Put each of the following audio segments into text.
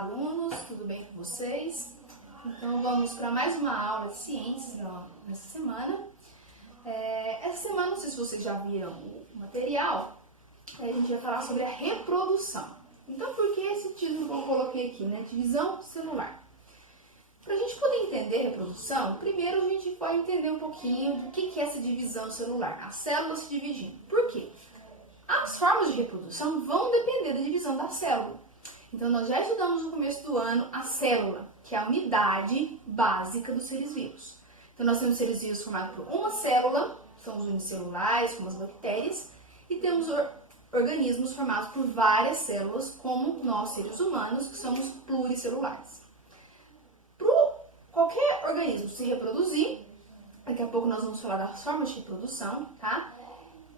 Olá, alunos, tudo bem com vocês? Então, vamos para mais uma aula de ciências nessa semana. Essa semana, não sei se vocês já viram o material, a gente vai falar sobre a reprodução. Então, por que esse título que eu coloquei aqui, né? Divisão celular. Para a gente poder entender a reprodução, primeiro a gente vai entender um pouquinho do que é essa divisão celular, as células se dividindo. Por quê? As formas de reprodução vão depender da divisão da célula. Então, nós já estudamos no começo do ano a célula, que é a unidade básica dos seres vivos. Então, nós temos seres vivos formados por uma célula, são os unicelulares, como as bactérias, e temos organismos formados por várias células, como nós, seres humanos, que somos pluricelulares. Para qualquer organismo se reproduzir, daqui a pouco nós vamos falar das formas de reprodução, tá?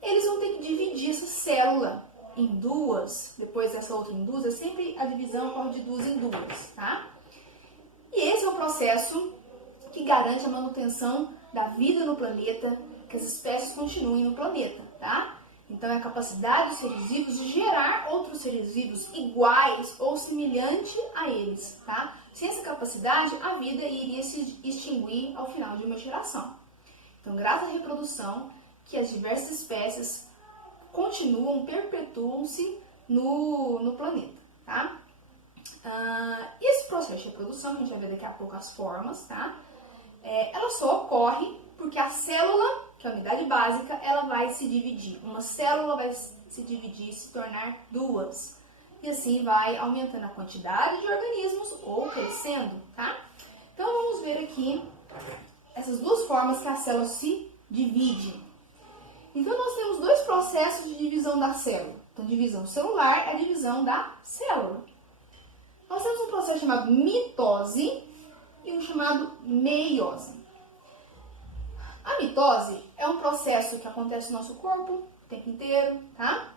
Eles vão ter que dividir essa célula em duas, depois dessa outra em duas, sempre a divisão ocorre de duas em duas, tá? E esse é o processo que garante a manutenção da vida no planeta, que as espécies continuem no planeta, tá? Então, é a capacidade dos seres vivos de gerar outros seres vivos iguais ou semelhante a eles, tá? Sem essa capacidade, a vida iria se extinguir ao final de uma geração. Então, graças à reprodução, que as diversas espécies continuam, perpetuam-se no planeta, tá? E esse processo de reprodução, que a gente vai ver daqui a pouco as formas, tá? Ela só ocorre porque a célula, que é a unidade básica, ela vai se dividir. Uma célula vai se dividir e se tornar duas. E assim vai aumentando a quantidade de organismos ou crescendo, tá? Então, vamos ver aqui essas duas formas que a célula se divide. Então, nós temos dois processos de divisão da célula. Então, divisão celular é a divisão da célula. Nós temos um processo chamado mitose e um chamado meiose. A mitose é um processo que acontece no nosso corpo o tempo inteiro, tá?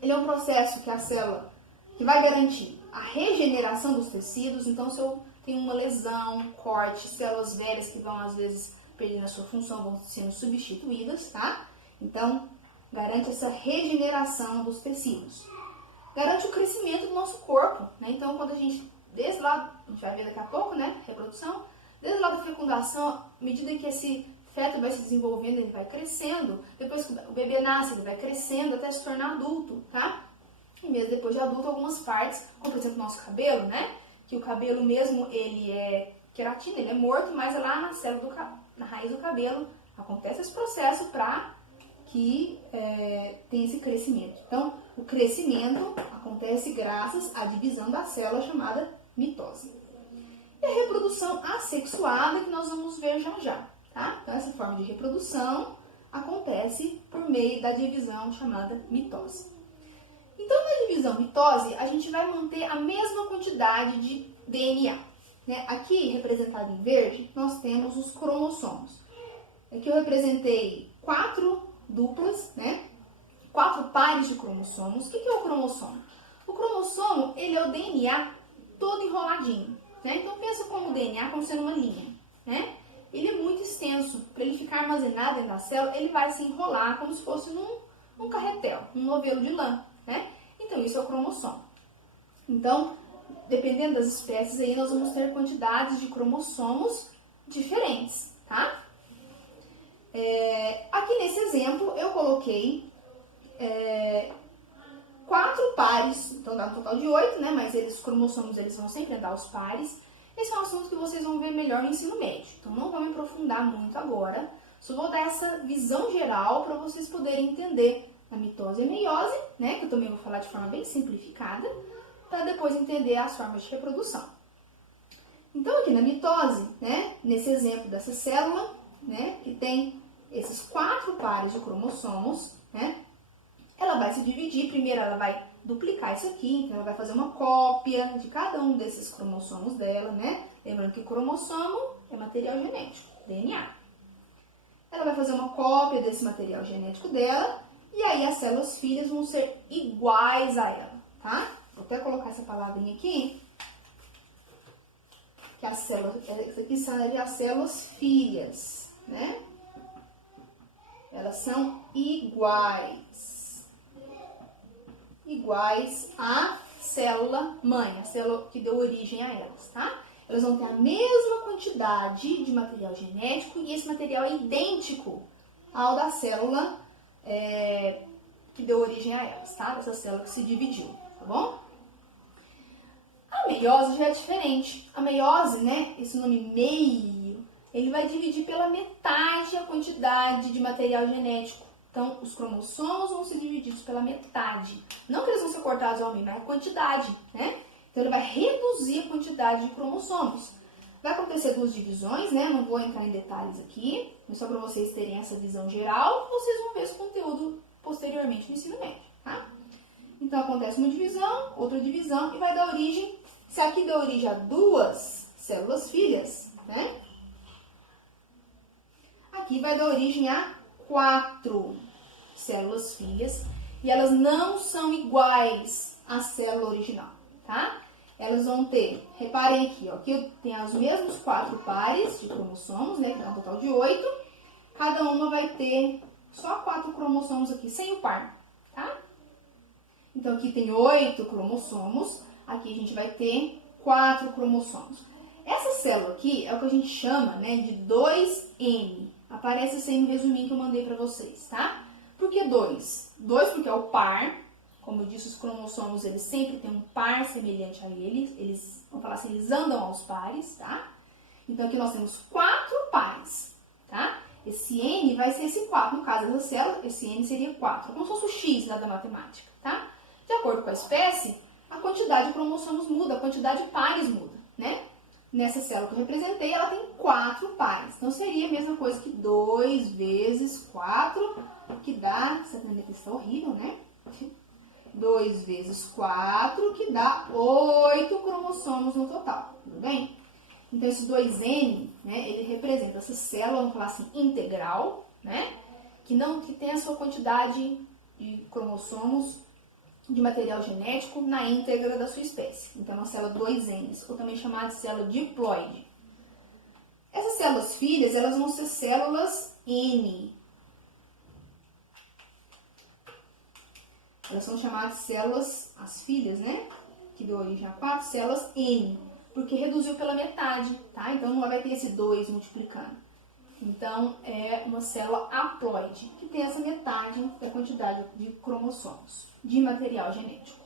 Ele é um processo que a célula que vai garantir a regeneração dos tecidos. Então, se eu tenho uma lesão, corte, células velhas que vão, às vezes, perdendo a sua função, vão sendo substituídas, tá? Então, garante essa regeneração dos tecidos. Garante o crescimento do nosso corpo, né? Então, quando a gente, desde lá, a gente vai ver daqui a pouco, né? Reprodução. Desde lá da fecundação, à medida que esse feto vai se desenvolvendo, ele vai crescendo. Depois que o bebê nasce, ele vai crescendo até se tornar adulto, tá? E mesmo depois de adulto, algumas partes, como por exemplo o nosso cabelo, né? Que o cabelo mesmo, ele é queratina, ele é morto, mas é lá na célula na raiz do cabelo acontece esse processo para que tem esse crescimento. Então, o crescimento acontece graças à divisão da célula chamada mitose. E a reprodução assexuada, que nós vamos ver já, tá? Então, essa forma de reprodução acontece por meio da divisão chamada mitose. Então, na divisão mitose, a gente vai manter a mesma quantidade de DNA, né? Aqui, representado em verde, nós temos os cromossomos. Aqui eu representei 4 duplas, né? 4 pares de cromossomos. O que é o cromossomo? O cromossomo, ele é o DNA todo enroladinho, né? Então, pensa como o DNA como sendo uma linha, né? Ele é muito extenso. Para ele ficar armazenado dentro da célula, ele vai se enrolar como se fosse num carretel, um novelo de lã, né? Então, isso é o cromossomo. Então, dependendo das espécies, aí nós vamos ter quantidades de cromossomos diferentes, tá? Aqui nesse exemplo, eu coloquei 4 pares, então dá um total de 8, né? Mas os cromossomos eles vão sempre andar aos pares. Esse é um assunto que vocês vão ver melhor no ensino médio. Então, não vou me aprofundar muito agora. Só vou dar essa visão geral para vocês poderem entender a mitose e a meiose, né? Que eu também vou falar de forma bem simplificada, para depois entender as formas de reprodução. Então, aqui na mitose, né? Nesse exemplo dessa célula, né? Que tem esses 4 pares de cromossomos, né? Ela vai se dividir. Primeiro, ela vai duplicar isso aqui. Então, ela vai fazer uma cópia de cada um desses cromossomos dela, né? Lembrando que cromossomo é material genético, DNA. Ela vai fazer uma cópia desse material genético dela. E aí, as células filhas vão ser iguais a ela, tá? Vou até colocar essa palavrinha aqui. Que as células, isso aqui são as células filhas, né? Elas são iguais. Iguais à célula mãe, a célula que deu origem a elas, tá? Elas vão ter a mesma quantidade de material genético e esse material é idêntico ao da célula que deu origem a elas, tá? Dessa célula que se dividiu, tá bom? A meiose já é diferente. A meiose, né, esse nome meio, ele vai dividir pela metade a quantidade de material genético. Então, os cromossomos vão ser divididos pela metade. Não que eles vão ser cortados ao meio, mas a quantidade, né? Então, ele vai reduzir a quantidade de cromossomos. Vai acontecer 2 divisões, né? Não vou entrar em detalhes aqui, mas só para vocês terem essa visão geral, vocês vão ver esse conteúdo posteriormente no ensino médio, tá? Então, acontece uma divisão, outra divisão, e vai dar origem, se aqui deu origem a 2 células filhas, né? Aqui vai dar origem a 4 células filhas, e elas não são iguais à célula original, tá? Elas vão ter, reparem aqui, ó, aqui tem os mesmos 4 pares de cromossomos, né, que dá um total de 8. Cada uma vai ter só 4 cromossomos aqui, sem o par, tá? Então, aqui tem 8 cromossomos, aqui a gente vai ter 4 cromossomos. Essa célula aqui é o que a gente chama, né, de 2N. Aparece assim no resuminho que eu mandei para vocês, tá? Por que 2? 2 porque é o par. Como eu disse, os cromossomos, eles sempre têm um par semelhante a eles, vamos falar assim, eles andam aos pares, tá? Então, aqui nós temos 4 pares, tá? Esse N vai ser esse 4, no caso da célula, esse N seria 4, como se fosse o X da matemática, tá? De acordo com a espécie, a quantidade de cromossomos muda, a quantidade de pares muda, né? Nessa célula que eu representei, ela tem 4 pares. Então, seria a mesma coisa que 2 vezes 4, que dá... Essa caneta está horrível, né? 2 vezes 4, que dá 8 cromossomos no total, tudo bem? Então, esse 2N, né, ele representa essa célula, vamos falar assim, integral, né? Que tem a sua quantidade de cromossomos de material genético na íntegra da sua espécie. Então, é uma célula 2N, ou também chamada de célula diploide. Essas células filhas, elas vão ser células N. Elas são chamadas células, as filhas, né? Que deu origem a 4 células N, porque reduziu pela metade, tá? Então, não vai ter esse 2 multiplicando. Então, é uma célula haploide, que tem essa metade da quantidade de cromossomos, de material genético.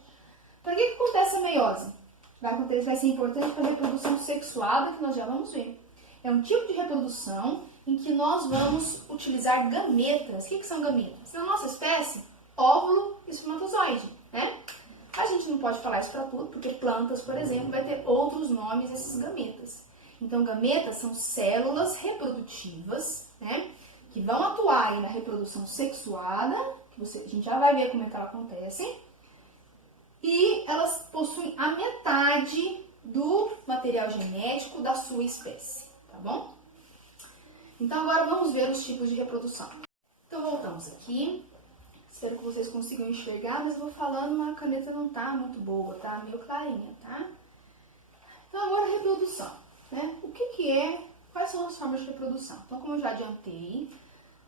Para que acontece a meiose? Vai ser importante para a reprodução sexuada, que nós já vamos ver. É um tipo de reprodução em que nós vamos utilizar gametas. O que são gametas? Na nossa espécie, óvulo e espermatozoide, né? A gente não pode falar isso para tudo, porque plantas, por exemplo, vai ter outros nomes esses gametas. Então, gametas são células reprodutivas, né? Que vão atuar aí na reprodução sexuada, que a gente já vai ver como é que ela acontece. E elas possuem a metade do material genético da sua espécie, tá bom? Então, agora vamos ver os tipos de reprodução. Então, voltamos aqui. Espero que vocês consigam enxergar, mas eu vou falando, mas a caneta não tá muito boa, tá meio clarinha, tá? Então, agora a reprodução, né? O que é, quais são as formas de reprodução? Então, como eu já adiantei,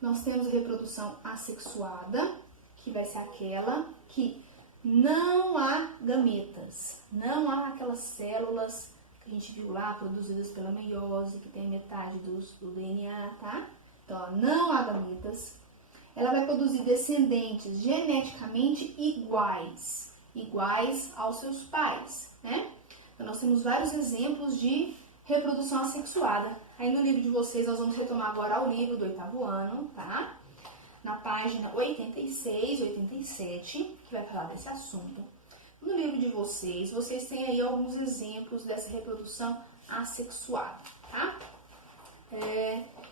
nós temos a reprodução assexuada, que vai ser aquela que não há gametas, não há aquelas células que a gente viu lá, produzidas pela meiose, que tem metade do DNA, tá? Então, ó, não há gametas. Ela vai produzir descendentes geneticamente iguais aos seus pais, né? Então, nós temos vários exemplos de reprodução assexuada. Aí no livro de vocês, nós vamos retomar agora o livro do 8º ano, tá? Na página 86, 87, que vai falar desse assunto. No livro de vocês, vocês têm aí alguns exemplos dessa reprodução assexuada, tá?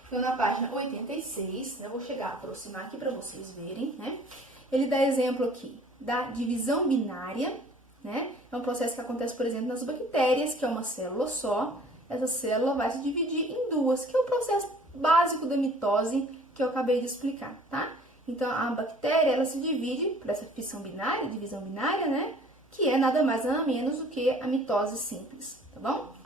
Então, na página 86, eu vou chegar a aproximar aqui para vocês verem, né? Ele dá exemplo aqui da divisão binária, né? É um processo que acontece, por exemplo, nas bactérias, que é uma célula só. Essa célula vai se dividir em duas, que é o processo básico da mitose que eu acabei de explicar, tá? Então, a bactéria, ela se divide por essa divisão binária, né? Que é nada mais nada menos do que a mitose simples, tá bom?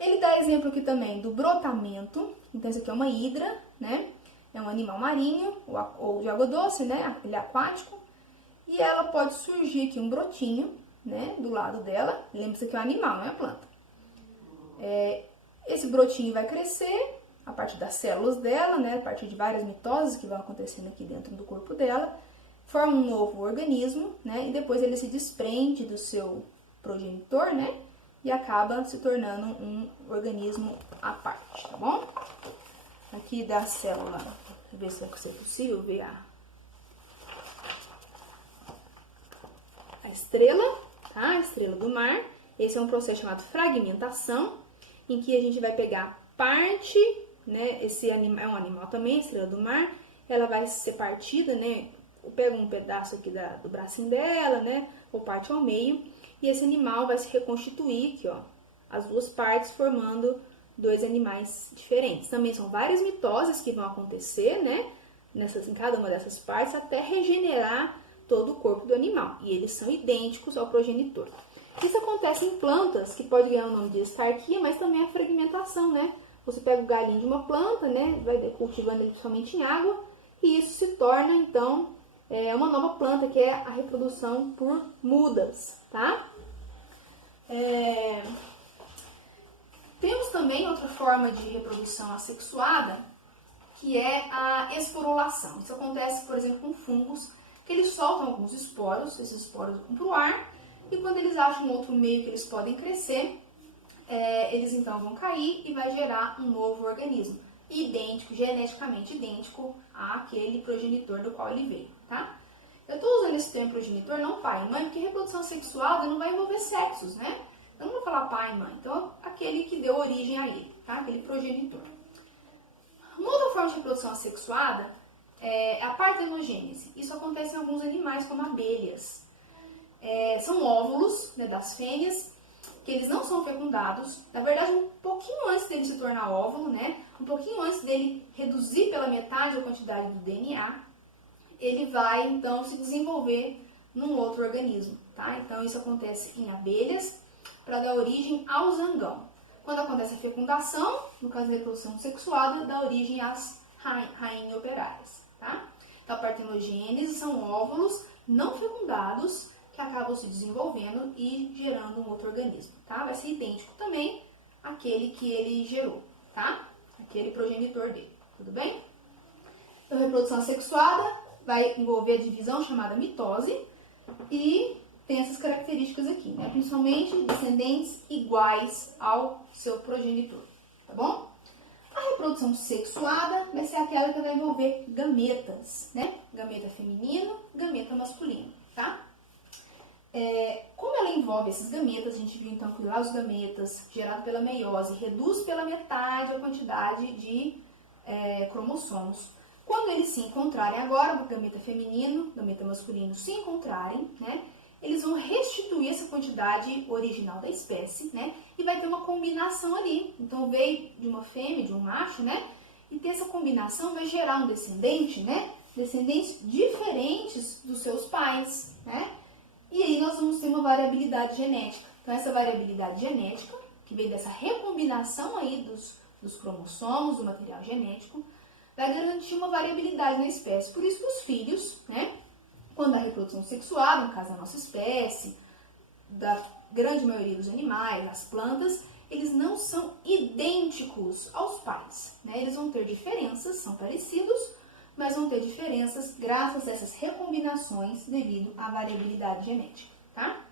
Ele dá exemplo aqui também do brotamento. Então, isso aqui é uma hidra, né? É um animal marinho ou de água doce, né? Ele é aquático. E ela pode surgir aqui um brotinho, né, do lado dela. Lembra, isso aqui é um animal, não é a planta. Esse brotinho vai crescer a partir das células dela, né, a partir de várias mitoses que vão acontecendo aqui dentro do corpo dela, forma um novo organismo, né, e depois ele se desprende do seu progenitor, né, e acaba se tornando um organismo à parte, tá bom? Aqui da célula, ver se é possível ver a estrela, tá? A estrela do mar. Esse é um processo chamado fragmentação, em que a gente vai pegar parte, né? Esse animal é um animal também, a estrela do mar. Ela vai ser partida, né? Eu pego um pedaço aqui do bracinho dela, né? Ou parte ao meio. E esse animal vai se reconstituir aqui, ó. As duas partes formando dois animais diferentes. Também são várias mitoses que vão acontecer, né? Em cada uma dessas partes, até regenerar todo o corpo do animal. E eles são idênticos ao progenitor. Isso acontece em plantas, que pode ganhar o nome de estarquia, mas também a fragmentação, né? Você pega o galinho de uma planta, né? Vai cultivando ele principalmente em água, e isso se torna, então, uma nova planta, que é a reprodução por mudas, tá? Temos também outra forma de reprodução assexuada, que é a esporulação. Isso acontece, por exemplo, com fungos, que eles soltam alguns esporos, esses esporos vão para o ar, e quando eles acham outro meio que eles podem crescer, eles então vão cair e vai gerar um novo organismo, idêntico, geneticamente idêntico àquele progenitor do qual ele veio, tá? Eu estou usando esse termo progenitor, não pai e mãe, porque reprodução sexual não vai envolver sexos, né? Eu não vou falar pai e mãe, então aquele que deu origem a ele, tá? Aquele progenitor. Uma outra forma de reprodução assexuada é a partenogênese. Isso acontece em alguns animais, como abelhas. São óvulos, né, das fêmeas, que eles não são fecundados. Na verdade, um pouquinho antes dele se tornar óvulo, né? Um pouquinho antes dele reduzir pela metade a quantidade do DNA, ele vai, então, se desenvolver num outro organismo, tá? Então, isso acontece em abelhas, para dar origem ao zangão. Quando acontece a fecundação, no caso da reprodução sexuada, dá origem às rainhas operárias, tá? Então, a partenogênese são óvulos não fecundados que acabam se desenvolvendo e gerando um outro organismo, tá? Vai ser idêntico também àquele que ele gerou, tá? Aquele progenitor dele, tudo bem? Então, a reprodução assexuada vai envolver a divisão chamada mitose e tem essas características aqui, né? Principalmente descendentes iguais ao seu progenitor, tá bom? A reprodução sexuada vai ser aquela que vai envolver gametas, né? Gameta feminino, gameta masculino, tá? Como ela envolve esses gametas, a gente viu então que lá os gametas, gerado pela meiose, reduz pela metade a quantidade de cromossomos. Quando eles se encontrarem agora, o gameta feminino, o gameta masculino se encontrarem, né? Eles vão restituir essa quantidade original da espécie, né? E vai ter uma combinação ali. Então, veio de uma fêmea, de um macho, né? E ter essa combinação vai gerar um descendente, né? Descendentes diferentes dos seus pais, né? E aí nós vamos ter uma variabilidade genética. Então, essa variabilidade genética, que veio dessa recombinação aí dos cromossomos, do material genético, vai garantir uma variabilidade na espécie. Por isso que os filhos, né? Quando a reprodução sexual, no caso da nossa espécie, da grande maioria dos animais, das plantas, eles não são idênticos aos pais, né? Eles vão ter diferenças, são parecidos, mas vão ter diferenças graças a essas recombinações devido à variabilidade genética, tá?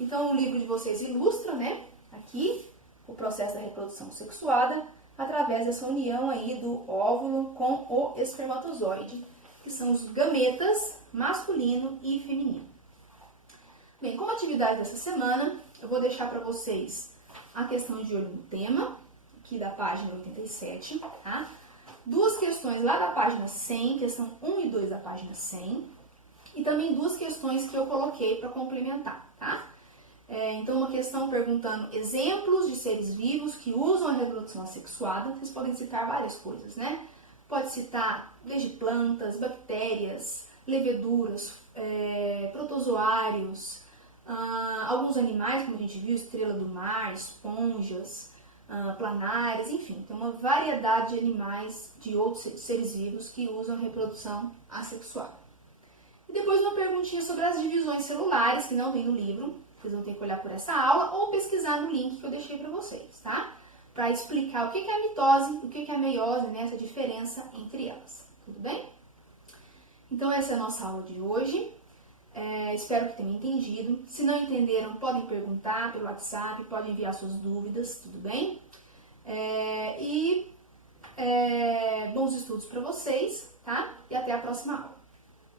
Então, o livro de vocês ilustra, né, aqui, o processo da reprodução sexuada através dessa união aí do óvulo com o espermatozoide, que são os gametas masculino e feminino. Bem, como atividade dessa semana, eu vou deixar para vocês a questão de olho no tema, aqui da página 87, tá? Duas questões lá da página 100, questão 1 e 2 da página 100, e também duas questões que eu coloquei para complementar, tá? Então, uma questão perguntando exemplos de seres vivos que usam a reprodução assexuada. Vocês podem citar várias coisas, né? Pode citar desde plantas, bactérias, leveduras, protozoários, alguns animais, como a gente viu, estrela do mar, esponjas, planárias, enfim, tem uma variedade de animais, de outros seres vivos que usam a reprodução assexuada. E depois uma perguntinha sobre as divisões celulares, que não tem no livro, Vocês vão ter que olhar por essa aula ou pesquisar no link que eu deixei para vocês, tá? Para explicar o que é a mitose, o que é a meiose, né? Essa diferença entre elas, tudo bem? Então essa é a nossa aula de hoje. Espero que tenham entendido. Se não entenderam, podem perguntar pelo WhatsApp, podem enviar suas dúvidas, tudo bem? Bons estudos para vocês, tá? E até a próxima aula.